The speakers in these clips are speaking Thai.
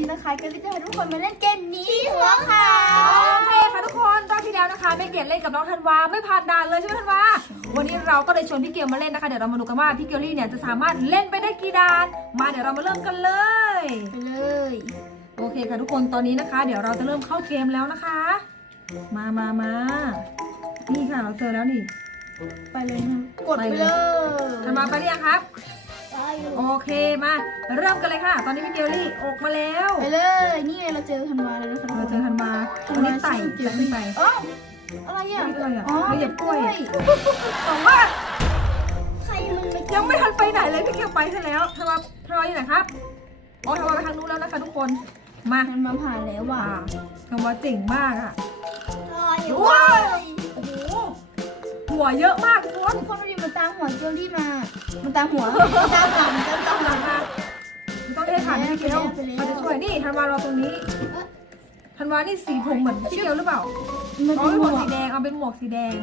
นี้นะคะก็จะให้ทุกคนมาเล่นเกมนี้หัวขาโอเคค่ะทุกคนรอบที่แล้วนะคะไม่เกลียดเล่นกับน้องธันวาไม่ผ่านด่านเลยใช่ไหมธันวาวันนี้เราก็เลยชวนพี่เกียวมาเล่นนะคะเดี๋ยวเรามาดูกันว่าพี่เกียวลี่เนี่ยจะสามารถเล่นไปได้กี่ด่าน มาเดี๋ยวเรามาเริ่มกันเลยไปเลยโอเคค่ะทุกคนตอนนี้นะคะ เดี๋ยวเราจะเริ่มเข้าเกมแล้วนะคะ มามามานี่ค่ะเราเจอแล้วนี่ไปเลยนะกดไปไปเลเลยยธันวาไปหรือยังครับไป อยู่โอเคมา เริ่มกันเลยค่ะ ตอนนี้พี่เกียวลี่ออกมาแล้วไปเลย นี่ไงเราเจอธันวาแล้วนะคะเราเจอธันวาตอนนี้ไต่ไต่ขึ้นไปอ๋ออะไรอะนี่อะไรอะอ๋อเราเหยียบกล้วยเป็นสองว่าใครมันไปยังไม่ทันไปไหนเลยพี่เกียวไปซะแล้วธันวาธันวาอยู่ไหนครับอ๋อธันวาไปทางนู้นแล้วนะคะทุกคนมามันมาผ่านแล้วว่ะอ่าธันวาเจ๋งมากอะอยู่ว้าวโอ้โหหัวเยอะมากทุกคนทุกคนดูดิมันตามหัวเจอรี่มา มันตามหัว มันตามหลังมันตามหลังมาต้องให้ผ่านพี่เกียวไปแล้วเขาจะช่วยนี่ธันวารอตรงนี้ธันวานี่สีผมเหมือนพี่เกียวหรือเปล่ามันอ๋อเป็นเป็นหหมมวกวกสีแดงเอาเป็นหมวกสีแดง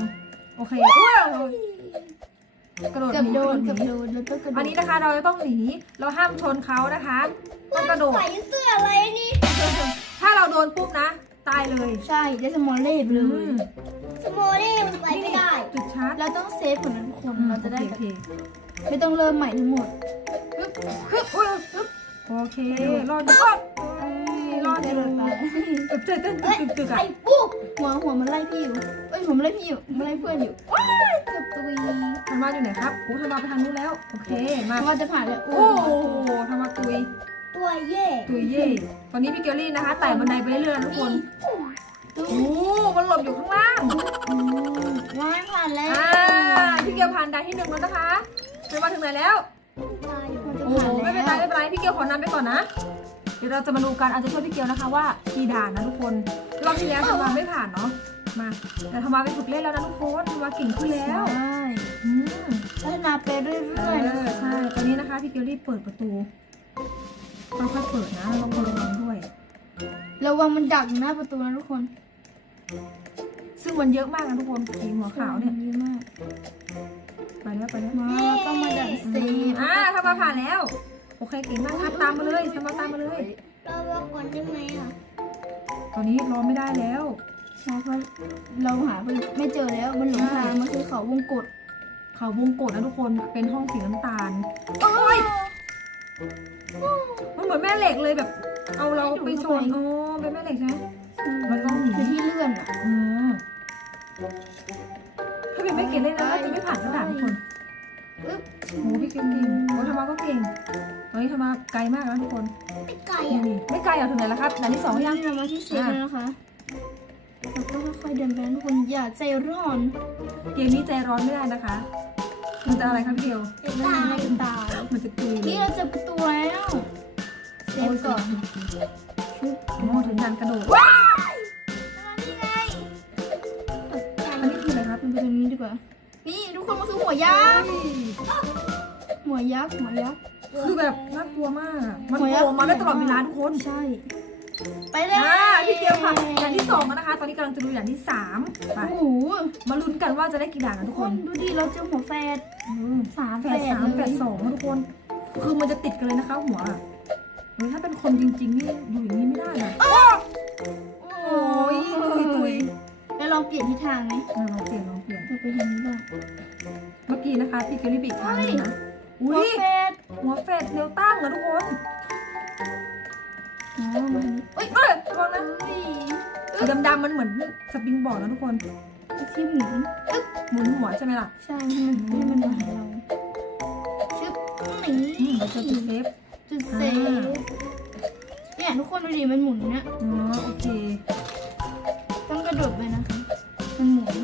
โอเคอุ้ยกระโดดเกือบหนีโดกระนโดเกือดบหนีโดนแล้วก็กระโดดอันนี้นะคะเราจะต้องหนี เราห้ามชนเขานะคะต้องกระโดดใส่เสื้ออะไรนี่ ถ้าเราโดนปุ๊บนะ ตายเลยใช่ได้สมอลเล่ไปเลอืยมสโมเล่มันไปไม่ได้ จุดชาร์จเราต้องเซฟผลนั้นทุกคนอืมเราจะได้โอเคไม่ต้องเริ่มใหม่ทั้งหมดฮึบฮึบอุ๊ยฮึบโอเครอดอยู่เอ้ยรอดกอระยู่โดดไปเต้นเต้นเต้นตึกตึกไอ้อะปุ๊บหัวหัวมันไล่พี่อยู่เอ้ยหัวมันไล่พี่อยู่มันไล่เพื่อนอยู่ว้ายเกือบตุยธันวาอยู่ไหนครับโอ้ธันวาไปทางนู้นแล้ว โอเค มา ว่าจะผ่านแล้วโอ้โหธันวาตุย ตัวเย่ตุยเย่ตอนนี้พี่เกลลี่นะคะไต่บันไดไปเรื่อยๆนะทุกคนโอ้มันหลบอยู่ข้างล่างอืมว้ายผ่านแล้วอ่าพี่เกียวผ่านด่านที่หนึ่งแล้วนะคะเป็นมาถึงไหนแล้วตายอยู่มันจะโอ้ผ่านไม่แล้วเป็นไรไม่เป็นไรพี่เกียวขอนำไปก่อนนะเดี๋ยวเราจะมาดูกันอาจจะช่วยพี่เกียวนะคะว่ากี่ด่านนะทุกคนรอบที่แล้วทำมาไม่ผ่านเนาะมาแต่ทำมาไปฝึกเล่นแล้วนะทุกคนทำมาเก่งขึ้นแล้วใช่อืมพัฒนาไปเรื่เออยอใช่ตอนนี้นะคะพี่เกียวรีบเปิดประตู ค่อยๆเปิดนะลองระวังด้วยๆระวังมันดักอยู่หน้าประตูนะทุกคน ซึ่งมันเยอะมากนะทุกคนสีหัวขาวเนี่ยเยอะมากไปแล้วไปแล้วมาต้องมาดักเซฟอ่าทำมาผ่านแล้ว โอเคเก่งมากครับตามมาเลยทำมาตามมาเลยเราว่าก่อนได้ไหมอะตอนนี้รอไม่ได้แล้วใช่เพราะเราหาไปไม่เจอแล้วมันหลงทางมันคือเขาวงกตเขาวงกดนะทุกคนเป็นห้องสีน้ำตาลโอ้ย มันเหมือนแม่เหล็กเลยแบบ เอาเราไปชนอ๋อเป็นแม่เหล็กใช่ไหมมันต้องหนีคือที่เลื่อนอะอืมถ้าเป็นไม่เก่งเลยนะน่าจะไม่ผ่านกระดาษทุกคนอึ๊บโอ้พี่เก่งเก่งโอ้ธรรมาก็เก่งตอนนี้ธรรมาไกลมากแล้วทุกคนไม่ไกลนี่อะนี่ไม่ไกลอะถึงไหนแล้วครับด่านที่สองยังนี่เรามาที่เซฟแล้วนะคะเราก็ค่อยๆเดินไปนะทุกคนอย่าใจร้อน เกมนี้ใจร้อนไม่ได้นะคะ มันจะอะไรครับพี่เดียวเป็นไม่ตางั้นยจะตายมันจะตุยนี่เราเจอประตูแล้วเซฟก่อนชุบโอ้ถึงด่านกระโดดนี่ไงอันนี้คืออะไรครับมันไปตรงนี้ดีกว่า นี่ทุกคนมันคือหัวยักษ์หัวยักษ์หัวยักษ์คือแบบน่ากลัวมากอะมันหัวโผยักษ์ล่มาได้ตลอดเวลาทุกคนใช่ ไปเลยอ่าพี่เกียวค่ะด่านที่สองแล้วนะคะ ตอนนี้กำลังจะดูด่านที่สามไปโอ้โห มาลุ้นกันว่าจะได้กี่ด่านนะทุทุกกคคนนดูดิเราเจอหัวแฝดอืมสามแฝแฝดดสามเลยแฝดสองนะทุกคน คือมันจะติดกันเลยนะคะ หัวอะเฮ้ยถ้าเป็นคนจริงๆนี่อยู่อย่างนี้ไม่ได้นะโอ้ยตุยตุยแล้วลองเปลี่ยนทิศทางไหมอะลองเปลี่ยนลองเปลี่ยน จะไปทางนี้บ้างเมื่อกี้นะคะพี่เกลลี่ปีกทางหนึงนะหัอุ้วยแฝดหัวเฟดแนวตั้งนะทุกคนอ๋อมาทางนี้เอ้ยเอ้ยระวังนะเฮ้ยสีดำๆมันเหมือนสปริงบอร์ดนะทุกคน ที่หมุนหมุนหัวใช่ไหมล่ะใช่ให้มันให้มันมาหาเราชึบหนีอืมเราเจอจุดเซฟจุดเซฟเนี่ยทุกคนดูดิมันหมุนเนี่ยอ๋อโอเคต้องกระโดดไปนะคะ มันหมุน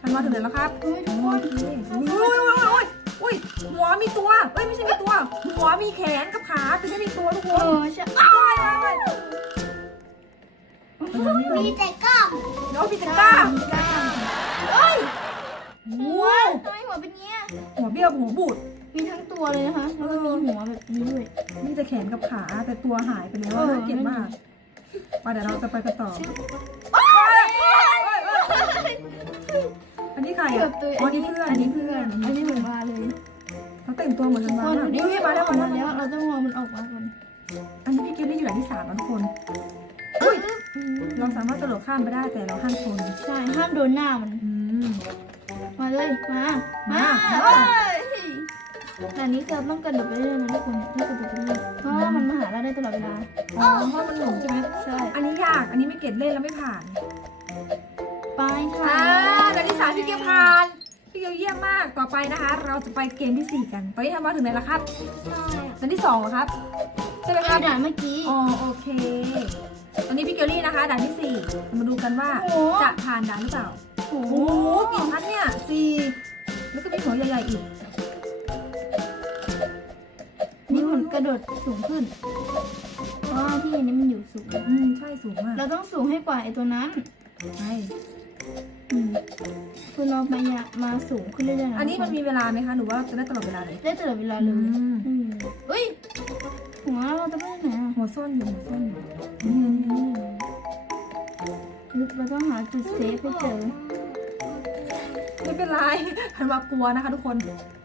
ทันมาถึงไหนแล้วครับเฮ้ยทุกโอคนเคอุ้ยอุ้ยอุ้ยอุ้ยอุ้ยหัวมีตัวเอ้ยไม่ใช่มีตัว หัวมีแขนกับขาแต่ไม่มีตัวทุกคเอนอใช่อ้าว มีแต่กล้ามน้องพี่จะกล้ากล้าเอ้ยโอ้หัวโหทำไมหัวเป็นเงี้ย หัวเบี้ยวหัวบูด มีทั้งตัวเลยนะคะแล้วก็มีหัวแบบนี้ด้วยนี่จะแขนกับขาแต่ตัวหายไปแล้วเออน่าเกลียดมากมาเดี๋ยวเราจะไปกันต่อชื่ออันนี้ใครเกืออะบตัวอ๋ออันนี้เพื่อนอันนี้เพื่อนอันนี้เหมือนมาเลยเขาแต่งตัวเหมือนกันคมานกดูดิอุ้ยมาแล้วออกมามาแล้แล้ววเราต้องรอมันออกมาก่อนอันนี้พี่กิลลี่นี้อยู่ด่านที่สามนะทุกคนอุ้ย เราสามารถกระโดดข้ามไปได้แต่เราห้ามชนใช่ห้ามโดนหน้ามัน อืม มาเลย มา มามาเอ้ยด่านนี้คือต้องกระโดดไปเรื่อยๆนะทุกคนเนี่ยต้องกระโดดไปเรื่อยเพราะว่ามันมาหาเราได้ตลอดเวลา อ๋อเพราะมันหลงใช่ไหมใช่ อันนี้ยาก อันนี้ไม่เก็ตเล่นแล้วไม่ผ่านไปค่ะอ่าด่านที่สามพี่เกียวผ่าน พี่เกียวเยี่ยมมาก ต่อไปนะคะ เราจะไปเกมที่สี่กัน ตอนนี้ทำมาถึงไหนแล้วครับด่านที่สองเหรอครับ ใช่ไหมคไอ้รับ ด่านเมื่อกี้ อ๋อโอเค ตอนนี้พี่เกลลี่นะคะด่านที่สี่มาดูกันว่าโอ้โห จะผ่านด่านหรือเปล่า โอ้โอ้โหกี่ชั้นเนี่ยสี่แล้วก็มีหัวใหญ่ๆอีก นี่มันกระโดดสูงขึ้น เพราะว่าที่อันนี้มันอยู่สูง อืม ใช่สูงมากเราต้องสูงให้กว่าไอ้ตัวนั้นใช่อืมคือเรามาอยากมาสูงขึ้นเรื่อยๆนะอันนี้มันมีเวลาไหมคะ หรือว่าจะได้ตลอดเวลาเลย ได้ตลอดเวลาเลยอืม อืมเฮ้ย หัวเราจะไปไหนอะหัวซ่อนอยู่หัวซ่อนอยู่นี่นี่นี่ลึกเราต้องหาจุดเซฟให้เจอ ไม่เป็นไรธันวากลัวนะคะทุกคน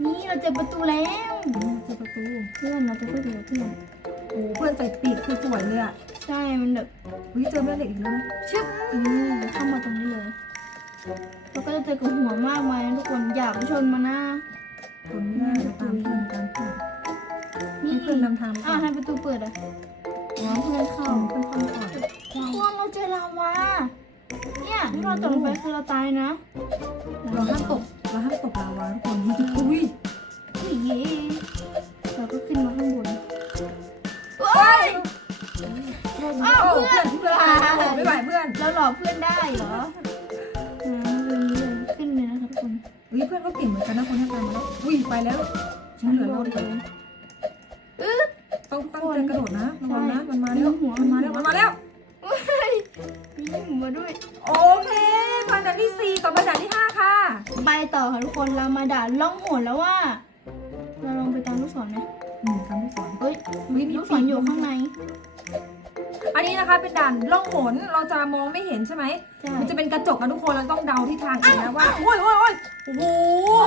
นี่เราเจอประตูแล้วอืมเจอประตูเพื่อนเราจะไปเจอเพื่อนโอ้เพื่อนใส่ปีกคือสวยเลยอะใช่มันแบบเฮ้ยเจอแม่เหล็กอีกแล้วนะชึบอืมเข้ามาตรงนี้เลยเราก็จะเจอกับหัวมากมายนะทุกคนอย่าไปชนมันนะคนไม่ได้ตามเพื่อนตามเพื่อน นี่ให้เพื่อนนำทางอ่าทำประตูเปิดอะอ๋อเพื่อนเข้า เพื่อนเข้ามาก่อนทุกคนเราเจอลาวาเนี่ยที่เราตกลงไปคือเราตายนะเราห้ามตกเราห้ามตกลาวาทุกคนมันจะอุ้ยอุ้ยเย่เราก็ขึ้นมาข้างบนเฮ้ย อ้าวเพื่อน เพื่อนหายแล้วไม่ไหวเพื่อนเราหลอกเพื่อนได้เหรออ่าเรื่องนี้เลยขึ้นเลยนะครับทุกคนเฮ้ยเพื่อนก็เก่งเหมือนกันนะคนให้ตามมาแล้วอุ้ยไปแล้วฉันเหลือเราดีกว่ ล่องหนแล้วว่า เราลองไปตามลูกศรไหมอืมคำที่สอน เฮ้ยอุ๊ยมีลูกศรอยู่ข้างในอันนี้นะคะเป็นด่านล่องหนเราจะมองไม่เห็นใช่ไหม ใช่มันจะเป็นกระจกนะทุกคนเราต้องเดาที่ทางเองนะว่าโอ้ยโอ้ยโอ้ยโอ้โห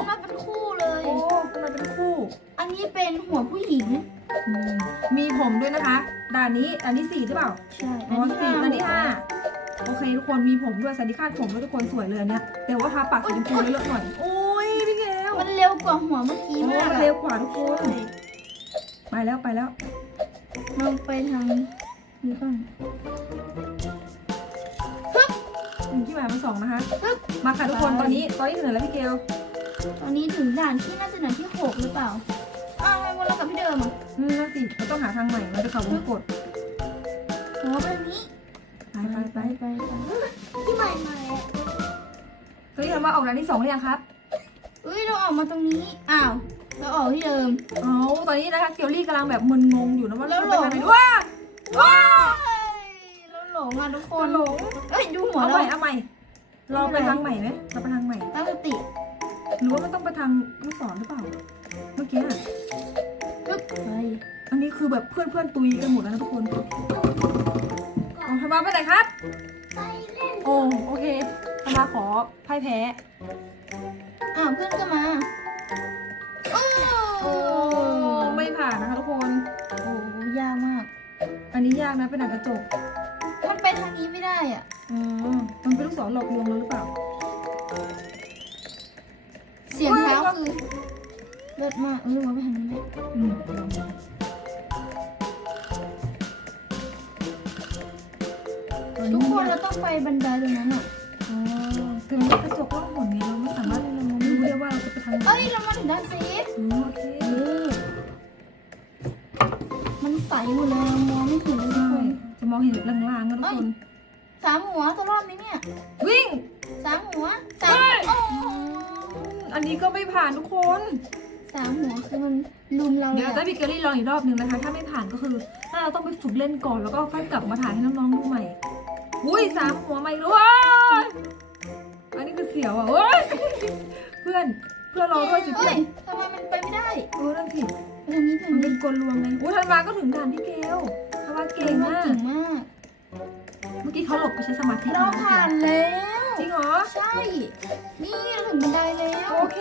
มาเป็นคู่เลย โอ้มันเป็นคู่อันนี้เป็นหัวผู้หญิง อืมมีผมด้วยนะคะ ด่านนี้ด่านที่สี่หรือเปล่าใช่อ๋อสี่ด่านที่ห้าโอเคทุกคนมีผมด้วยสันนิคาดผมด้วยทุกคนสวยเลยอันเนี่ยแต่ว่าทาปากสีชมพูเลอะๆหน่อยโอ้ยพี่แก้ว มันเร็วกว่าหัวเมื่อกี้โอ้มากมันอะเร็วกว่าทุกคนใช่ไปแล้วไปแล้วเราไปทางนี้บ้างอืมที่หมายมาสองนะคะมาค่ะทุกคนตอนนี้ตอนนี้ถึงไหนแล้วพี่เกลตอนนี้ถึงด่านที่น่าจะด่านที่หกหรือเปล่า อ้าวทำไมวนเรากลับที่เดิมอะอืมนั่นสิเราต้องหาทางใหม่เราจะเขาวงกดหัวไปทางนี้ ไปไปไปไปไปที่ใหม่ใหม่อะตอนนี้ทำว่าออกด่านที่สองหรือยังครับเอ้ยเราออกมาตรงนี้ อ้าวเราออกที่เดิม เอาตอนนี้นะคะเกลลี่กำลังแบบมึนงงอยู่นะว่าแล้วเราหลไปงทางไหนว้าว้าเราหลงอะทุกคคนนหลงเอ้ยดูหัวเอาเราใหม่เอาใหม่เราไปทางใหม่ไหมเราไปทางใหม่ ตั้งสติหรือว่ามันต้องไปทางลูกศรหรือเปล่า เมื่อกี้อะปึ๊บไปอันนี้คือแบบเพื่อนเพื่อนๆตุยกันหมดแล้วนะทุกคนเอาทำมาไปไหนครับ ไปเล่นโอ้โอเคทำมาขอพ่ายแพ้อ้าวเพื่อนก็มา โอ้โอ้ไม่ผ่านนะคะทุกคนโอ้ยากมาก อันนี้ยากนะเป็นหนังกระจกมันไปทางนี้ไม่ได้อะ อ๋อมันเป็นลูกศรหลอกลวงเราหรือเปล่า เสียงเท้าคือเลิศมากเออว่าไปทางนี้ไหมอืมลองดูตอนทุนี้กคนยเราต้องไปบันไดตรงนั้นอะ อ๋อแต่มันเป็นกระจกล่องหนไงเราไม่สามารถรู้ ได้ว่าเราจะไปทางไหนเอ้ยเรามาถึงด้านเซฟอ๋อโอเคเออมันใสหมดเลยเรามองไม่เห็นเลยทุกใช่คนจะมองเห็นลางๆนะทุกคนสามหัวจะรอดไหมเนี่ย วิ่งสามหัวสามโอ้อันนี้ก็ไม่ผ่านทุกคนสามหัวคือมันลุมเราเลเดี๋ยยวเราจะอะให้พี่เกลลี่ลองอีกรอบหนึ่งนะคะ ถ้าไม่ผ่านก็คือถ้าเราต้องไปฝึกเล่นก่อนแล้วก็ค่อยกลับมาถ่ายให้น้องๆดูใหม่อุ้ยสามหัวใหม่ด้วยอันนี้คือเสียวอะเฮ้ยเพื่อน เพื่อนเราด้วยสิเอ้เพื่อยนทำไมมันไปไม่ได้เออนั่นสิไปทางนี้ไปมันทางเป็นี้นกลลวงไงอุ้ยธันวาก็ถึงด่านพี่เกลธันวาเก่งมาก เก่งมาก เมื่อกี้เขาหลบไปใช้สมาธิเราผ่านแล้ว จริงเหรอ ใช่ นี่เราถึงบันไดแล้ว โอเค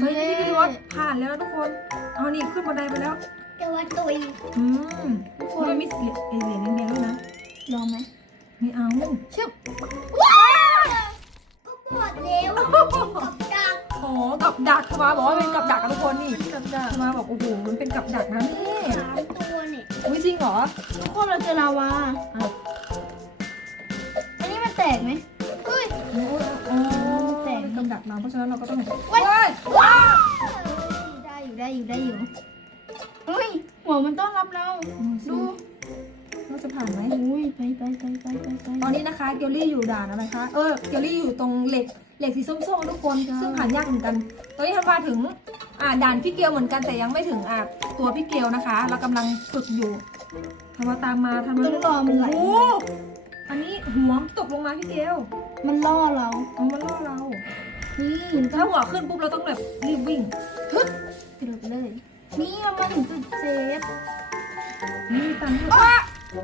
เฮ้ยพี่พี่วัดผ่านแล้วนะทุกคน เอานี่ขึ้นบันไดไปแล้วเดี๋ยวว่าตุยอืมทุกคนมีเหรียญเหรียญแดงๆด้วยนะลองไหมไม่เอาชึบก็ปวดเร็ว กับดักโอ้กับดักทมาบอกว่าเป็นกับดักกันทุกคนนี่กับดักทมาบอกโอ้โหมันเป็นกับดักนะนี่สามตัวเนี่ยอุ้ยจริงเหรอทุกคนเราเจอลาวาอะอันนี้มันแตกไหมเฮ้ยโอ้ยโอ้ยแต่เป็นกับดักมาเพราะฉะนั้นเราก็ต้องว้ายว้ายว้าวได้อยู่ได้อยู่ได้อยู่เฮ้ยหัวมันต้อนรับเราดูดู ว่าจะผ่านไหม อุ้ยไปไปไปไปไปไปตอนนี้นะคะเกลลี่อยู่ด่านอะไรคะ เออ เกลลี่อยู่ตรงเหล็ก เหล็กสีส้มๆทุกคน ซึ่งผ่านยากเหมือนกัน ตอนนี้ทันมาถึง อ่า ด่านพี่เกลเหมือนกันแต่ยังไม่ถึงอ่าตัวพี่เกลนะคะ เรากำลังฝึกอยู่ทันมาตามมาทันมาต้องรอมันไหล โอ้อันนี้หัวตกลงมาพี่เกลมันล่อเรา เอามันล่อเรา นี่มันก็ถ้าหัวขึ้นปุ๊บเราต้องแบบรีบวิ่งฮึดกระโดดไปเลย นี่เรามาถึงจุดเซฟนี่ตันว้า ทุ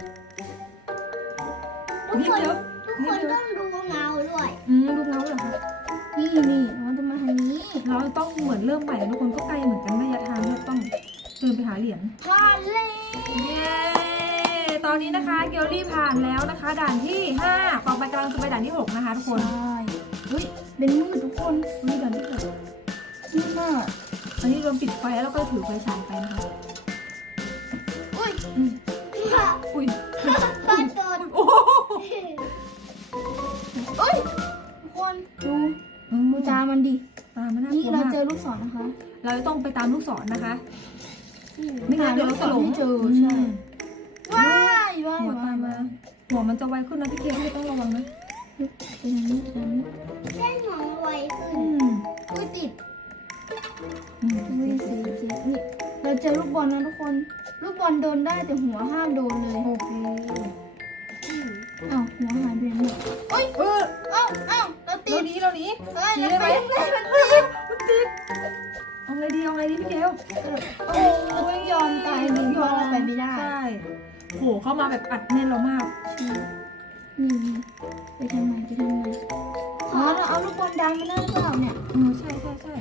กนี่คนเดียวทุกคนต้องดูเงาด้วยอืมดูเงาเหรอคะนี่นี่เราจะมาทางนี้เราต้องเหมือนเริ่มใหม่ทุกคนก็ไกลเหมือนกันระยะทางเราต้องเดินไปหาเหรียญผ่านเลยเย้ตอนนี้นะคะเกลลี่ผ่านแล้วนะคะ ด่านที่5ต่อไปกำลังจะไปด่านที่ 6 นะคะทุกคนใช่เฮ้ยเป็นมืดทุกคนนี่ด่านที่หกมืดมากอันนี้รวมปิดไฟแล้วก็ถือไฟฉายไปนะคะอุ้ย อืมอุ้ยปาโดนโอ้โหเอ้ยทุกคนดูอืดูมตามันดิตามมันน่านี่กลัวเรามากเจอลูกศรนะคะเราจะต้องไปตามลูกศรนะคะ ไม่งั้นหาเดี๋ยวเราจะหลงลูกศรให้เจอมใช่ว้ายว้ายหัวว้าตายมว้ามาหัวมันจะไวขึ้นนะพี่เกลลี่ต้องระวังนะไปทางนี้ทางนี้เส้นหมองไวขึ้นอืมอุ้ยติดอืมอุ้ยเสียเสียนี่เราเจอลูกบอลนะทุกคน ลูกบอลโดนได้แต่หัวห้ามโดนเลยโอเคอ้าวหัวหายไปไหนหมดเอ้ยเออเอ้าเอ้าเราติเราดหนีเราหนีเฮ้ยหนีเราได้ไหมไปได้มันมันติดเอาไงดีเอาไงดีพี่เกลโอ้ยยอมตายหนึ่งเพราะเราไปไม่ได้ใช่โหเข้ามาแบบอัดแน่นเรามาก นี่ไปทางไหนไปทางไหน อ๋อเราเอาลูกบอลดันมาได้หรือเปล่าเนี่ยเออใช่ใช่ใช่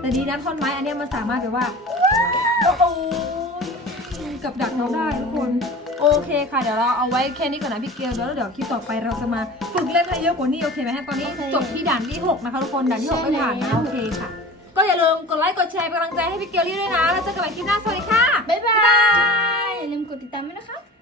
แต่ดีนะท่อนไม้อันเนี้ยมันสามารถแบบว่าโอ้โหกับดักเราได้ทุกคน โอเคค่ะ เดี๋ยวเราเอาไว้แค่นี้ก่อนนะพี่เกลแล้วเดี๋ยวคลิปต่อไปเราจะมาฝึกเล่นให้เยอะกว่านี้โอเคไหมฮะตอนนี้จบที่ด่านที่หกนะคะทุกคนด่านที่หกไม่ผ่านนะโอเคค่ะ ก็อย่าลืมกดไลค์กดแชร์เป็นกำลังใจให้พี่เกลลี่ด้วยนะแล้วเจอกันใหม่คลิปหน้าสวัสดีค่ะบ๊ายบายอย่าลืมกดติดตาม